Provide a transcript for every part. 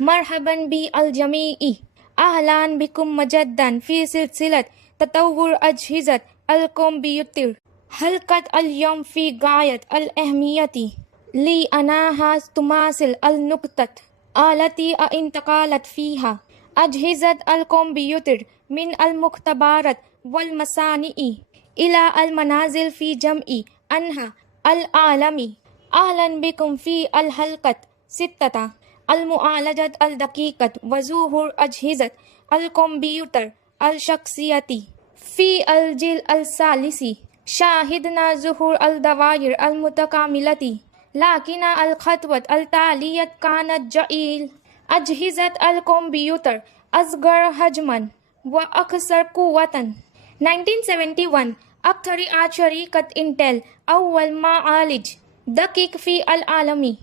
مرحبا بالجميع. أهلا بكم مجدا في سلسلة تطور أجهزة الكمبيوتر. حلقة اليوم في غاية الأهمية لأنها تماثل النقطة التي انتقلت فيها أجهزة الكمبيوتر من المختبرات والمصانع إلى المنازل في جميع أنحاء العالم. أهلا بكم في الحلقة 6 المعالجة الدقيقة وظهور أجهزة الكمبيوتر الشخصية. في الجيل الثالث شاهدنا ظهور الدوائر المتكاملة، لكن الخطوة التالية كانت جئيل. أجهزة الكمبيوتر أصغر حجما وأكثر قوة. 1971 اخترعت شركة انتل أول معالج دقيق في العالم،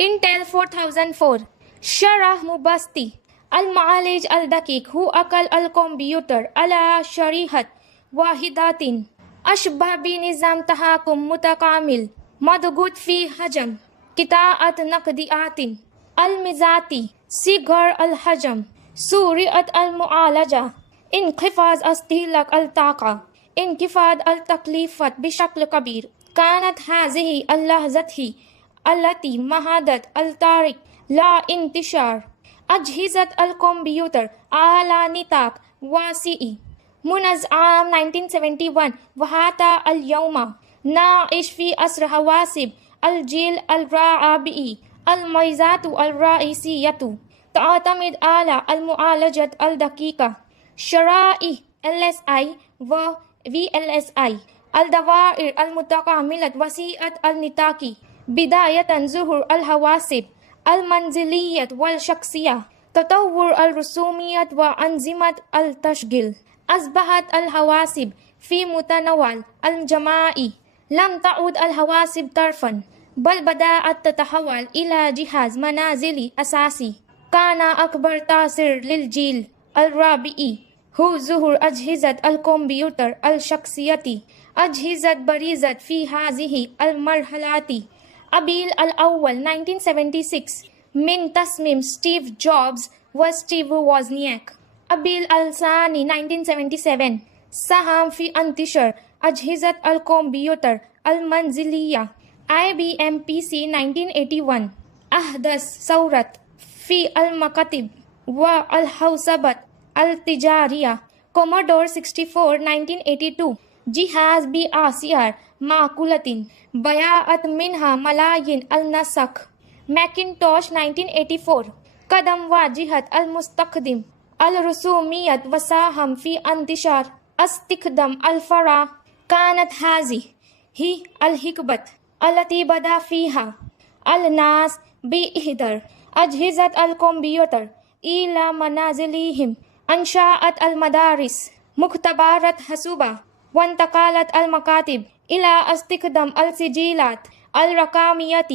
انتل 4004. شرح مبسط: المعالج الدقيق هو أقل الكمبيوتر على شريحة واحدة، أشبه بنظام تحكم متكامل مضغوط في حجم قطعة نقديات. الميزات: صغر الحجم، سرعة المعالجة، انخفاض استهلاك الطاقة، انخفاض التكلفة بشكل كبير. كانت هذه اللحظة التي مهدت الطريق لانتشار أجهزة الكمبيوتر على نطاق واسع. منذ عام 1971 وحتى اليوم نعيش في عصر حواسب الجيل الرابع. الميزات الرئيسية تعتمد على المعالجة الدقيقة، شرائح LSI و VLSI، الدوائر المتكاملة وسيعة النطاق. بداية ظهور الحواسب المنزلية والشخصية، تطور الرسوميات وأنظمة التشغيل. أصبحت الحواسب في متناول الجميع. لم تعد الحواسب طرفا، بل بدأت تتحول إلى جهاز منزلي أساسي. كان أكبر تأثير للجيل الرابع هو ظهور أجهزة الكمبيوتر الشخصية. أجهزة برزت في هذه المرحلة. أبيل الأول 1976 من تصميم ستيف جوبز وستيف ووزنياك. أبيل الثاني 1977 ساهم في انتشار أجهزة الكمبيوتر المنزلية. IBM PC 1981 أحدث ثورة في المكاتب والحوسبة التجارية. كومودور 64 1982 جهاز بأسعار معقولة باعت منها ملايين النسخ. ماكنتوش 1984 قدم واجهة المستخدم الرسومية وساهم في انتشار استخدام الفرع. كانت هذه هي الحقبة التي بدأ فيها الناس بإحضار أجهزة الكمبيوتر إلى منازلهم. أنشأت المدارس مختبرات حاسوبة، وانتقلت المكاتب إلى استخدام السجلات الرقمية.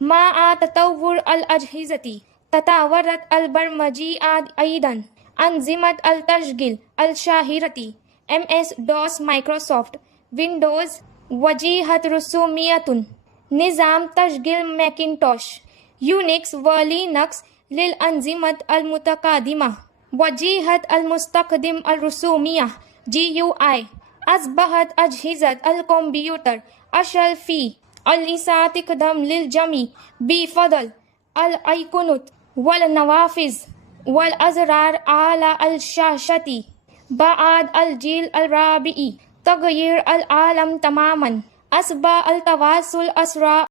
مع تطور الأجهزة تطورت البرمجيات أيضا. أنظمة التشغيل الشهيرة MS DOS، مايكروسوفت ويندوز، وجهة رسومية نظام تشغيل ماكنتوش، يونكس ولينكس للأنظمة المتقدمة، وجهة المستخدم الرسومية GUI. أصبحت أجهزة الكمبيوتر أسهل في الاستخدام للجميع بفضل الأيقونات والنوافذ والأزرار على الشاشة. بعد الجيل الرابع تغيير العالم تماما. أصبح التواصل أسرع.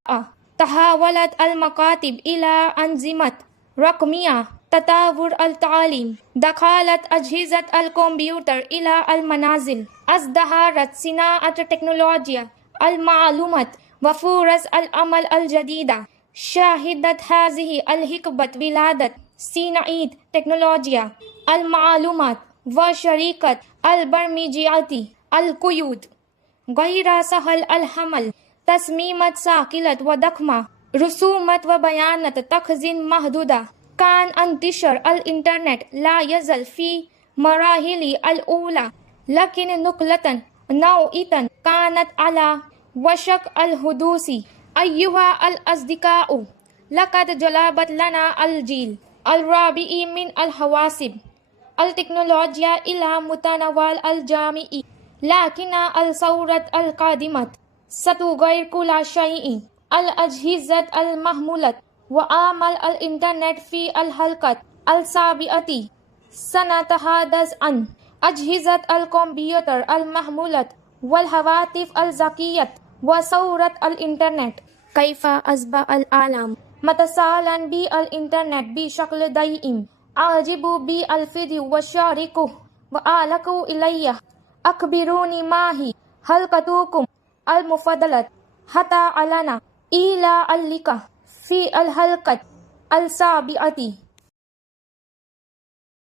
تحولت المكاتب إلى أنظمة رقمية. تطور التعليم. دخلت أجهزة الكمبيوتر إلى المنازل. ازدهرت صناعة تكنولوجيا المعلومات وفرص العمل الجديدة. شهدت هذه الحقبة ولادة صناعة تكنولوجيا المعلومات وشركة البرمجيات. القيود: غير سهل الحمل، تصميمات ثقيلة وضخمة، رسومات وبيانات تخزين محدودة. كان انتشار الإنترنت لا يزال في مراحله الأولى، لكن نقلة نوعية كانت على وشك الحدوث. أيها الأصدقاء، لقد جلبت لنا الجيل الرابع من الحواسب التكنولوجيا إلى متناول الجميع، لكن الثورة القادمة ستغير كل شيء. الأجهزة المحمولة وعمل الإنترنت في الحلقة السابقة سنتحدث عن أجهزة الكمبيوتر المحمولة والهواتف الذكية وثورة الإنترنت. كيف أصبح العالم متصلا بالإنترنت بشكل دائم؟ أعجبوا بالفيديو وشاركوه وأعلقوا إليه. أخبروني ما هي حلقتكم المفضلة حتى أعلن. إلى اللقاء في الحلقة السابقة.